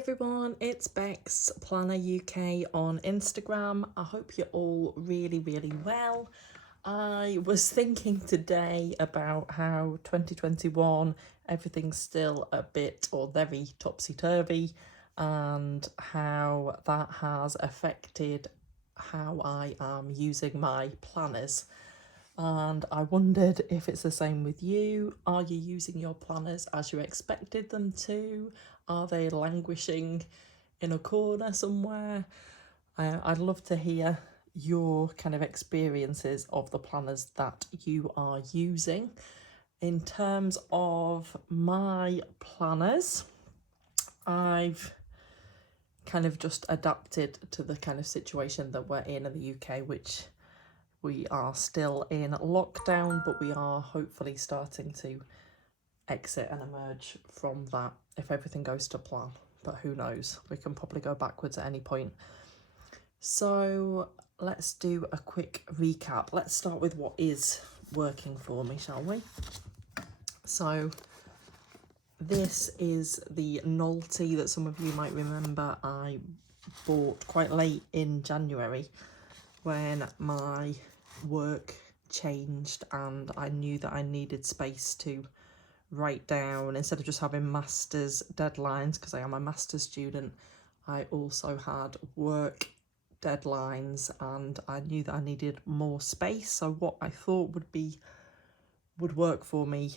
everyone, it's Bex Planner UK on Instagram. I hope you're all really well. I was thinking today about how 2021, everything's still a bit or very topsy-turvy, and how that has affected how I am using my planners. And I wondered if it's the same with you. Are you using your planners as you expected them to? Are they languishing in a corner somewhere? I'd love to hear your kind of experiences of the planners that you are using. In terms of my planners, I've kind of just adapted to the kind of situation that we're in the UK, which we are still in lockdown, but we are hopefully starting to exit and emerge from that if everything goes to plan. But who knows? We can probably go backwards at any point. So let's do a quick recap. Let's start with what is working for me, shall we? So this is the Nolty that some of you might remember I bought quite late in January when my work changed and I knew that I needed space to write down. Instead of just having master's deadlines, because I am a master's student, I also had work deadlines and I knew that I needed more space. So what I thought would work for me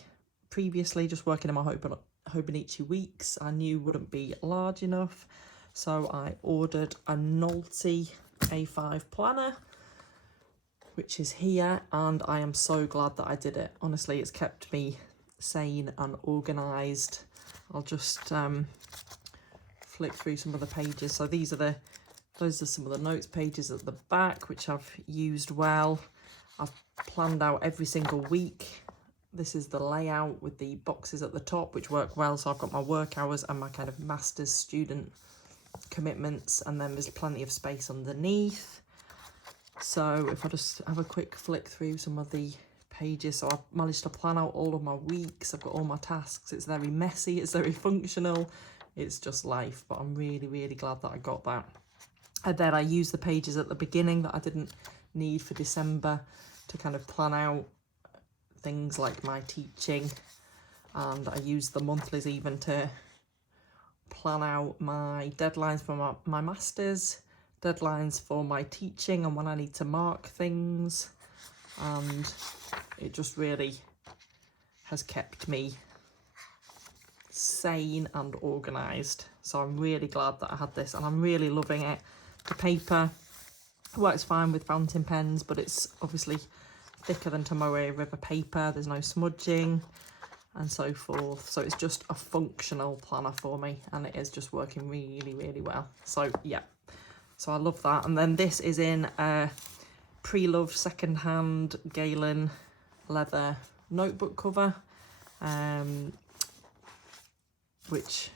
previously, just working in my Hobonichi Weeks, I knew wouldn't be large enough. So I ordered a Nolty A5 planner, which is here, and I am so glad that I did it. Honestly, it's kept me sane and organised. I'll just flick through some of the pages. So those are some of the notes pages at the back, which I've used well. I've planned out every single week. This is the layout with the boxes at the top, which work well. So I've got my work hours and my kind of master's student commitments, and then there's plenty of space underneath. So if I just have a quick flick through some of the pages, so I've managed to plan out all of my weeks. I've got all my tasks. It's very messy, it's very functional, it's just life, but I'm really glad that I got that. And then I used the pages at the beginning that I didn't need for December to kind of plan out things like my teaching, and I used the monthlies even to plan out my deadlines for my masters, deadlines for my teaching and when I need to mark things, and it just really has kept me sane and organised. So I'm really glad that I had this and I'm really loving it. The paper works fine with fountain pens, but it's obviously thicker than Tomoe River paper. There's no smudging and so forth. So it's just a functional planner for me and it is just working really well. So yeah, so I love that. And then this is in a pre-loved second-hand Galen Leather notebook cover, which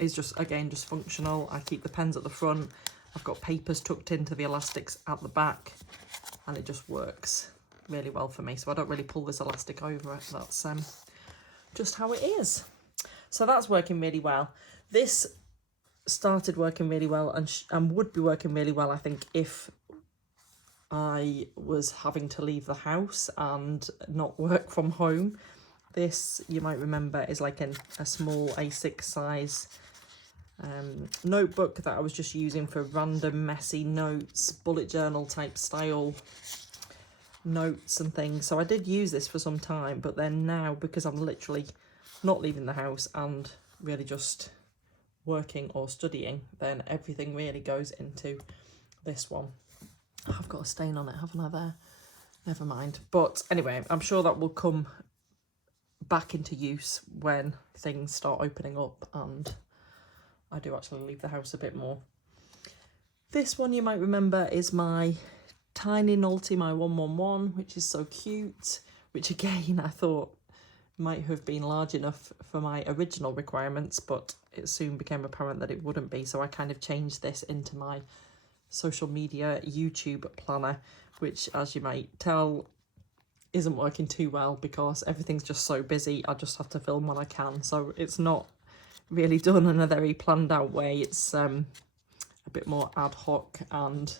is just, again, just functional. I keep the pens at the front. I've got papers tucked into the elastics at the back and it just works really well for me. So I don't really pull this elastic over it. That's just how it is. So that's working really well. This started working really well and would be working really well, I think, if I was having to leave the house and not work from home. This, you might remember, is like a small A6 size notebook that I was just using for random messy notes, bullet journal type style notes and things. So I did use this for some time, but then now, because I'm literally not leaving the house and really just working or studying, then everything really goes into this one. I've got a stain on it, haven't I, there? Never mind. But anyway, I'm sure that will come back into use when things start opening up and I do actually leave the house a bit more. This one, you might remember, is my tiny Nolty, my 111, which is so cute, which again I thought might have been large enough for my original requirements, but it soon became apparent that it wouldn't be. So I kind of changed this into my social media YouTube planner, which, as you might tell, isn't working too well because everything's just so busy. I just have to film when I can. So it's not really done in a very planned out way. It's a bit more ad hoc and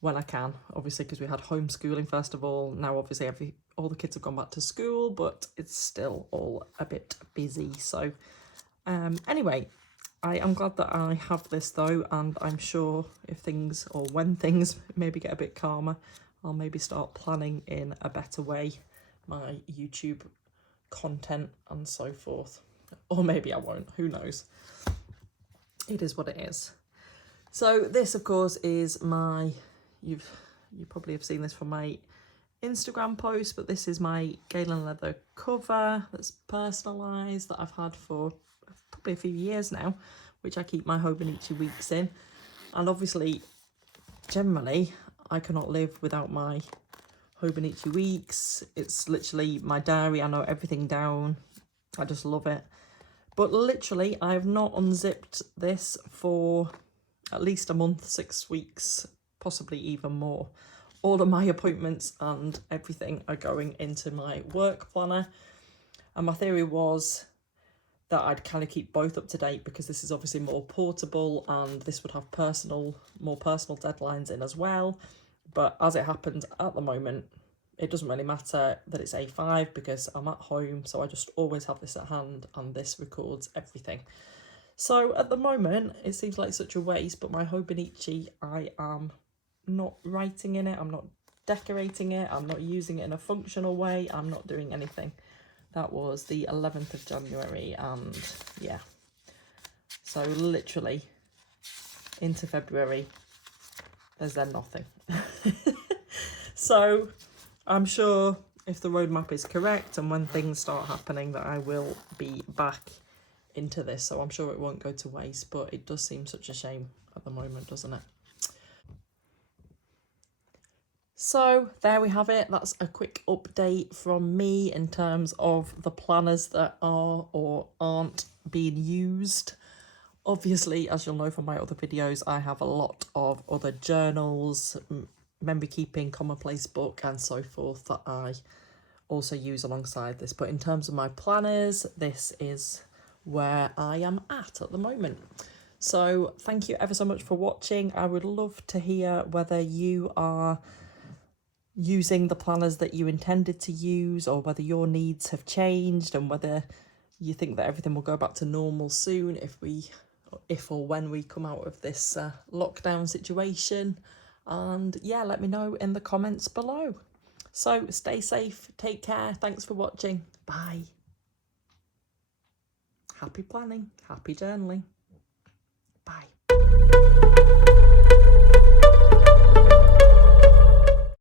when I can, obviously, because we had homeschooling first of all. Now obviously all the kids have gone back to school, but it's still all a bit busy. So anyway, I am glad that I have this though, and I'm sure if things, or when things maybe get a bit calmer, I'll maybe start planning in a better way my YouTube content and so forth. Or maybe I won't, who knows. It is what it is. So this of course is my, you probably have seen this from my Instagram post, but this is my Galen Leather cover that's personalised that I've had for probably a few years now, which I keep my Hobonichi Weeks in. And obviously, generally, I cannot live without my Hobonichi Weeks. It's literally my diary. I know everything down. I just love it. But literally, I have not unzipped this for at least a month, 6 weeks, possibly even more. All of my appointments and everything are going into my work planner. And my theory was that I'd kind of keep both up to date because this is obviously more portable and this would have more personal deadlines in as well. But as it happens at the moment, it doesn't really matter that it's A5 because I'm at home, so I just always have this at hand and this records everything. So at the moment, it seems like such a waste, but my Hobonichi, I am not writing in it, I'm not decorating it, I'm not using it in a functional way, I'm not doing anything. That was the 11th of January, and yeah. So literally into February, there's then nothing. So I'm sure if the roadmap is correct and when things start happening that I will be back into this. So I'm sure it won't go to waste, but it does seem such a shame at the moment, doesn't it? So there we have it. That's a quick update from me in terms of the planners that are or aren't being used. Obviously, as you'll know from my other videos, I have a lot of other journals, memory keeping, commonplace book and so forth that I also use alongside this. But in terms of my planners, this is where I am at the moment. So thank you ever so much for watching. I would love to hear whether you are using the planners that you intended to use or whether your needs have changed and whether you think that everything will go back to normal soon if or when we come out of this lockdown situation. And yeah, let me know in the comments below. So stay safe, take care, thanks for watching, bye. Happy planning, happy journaling.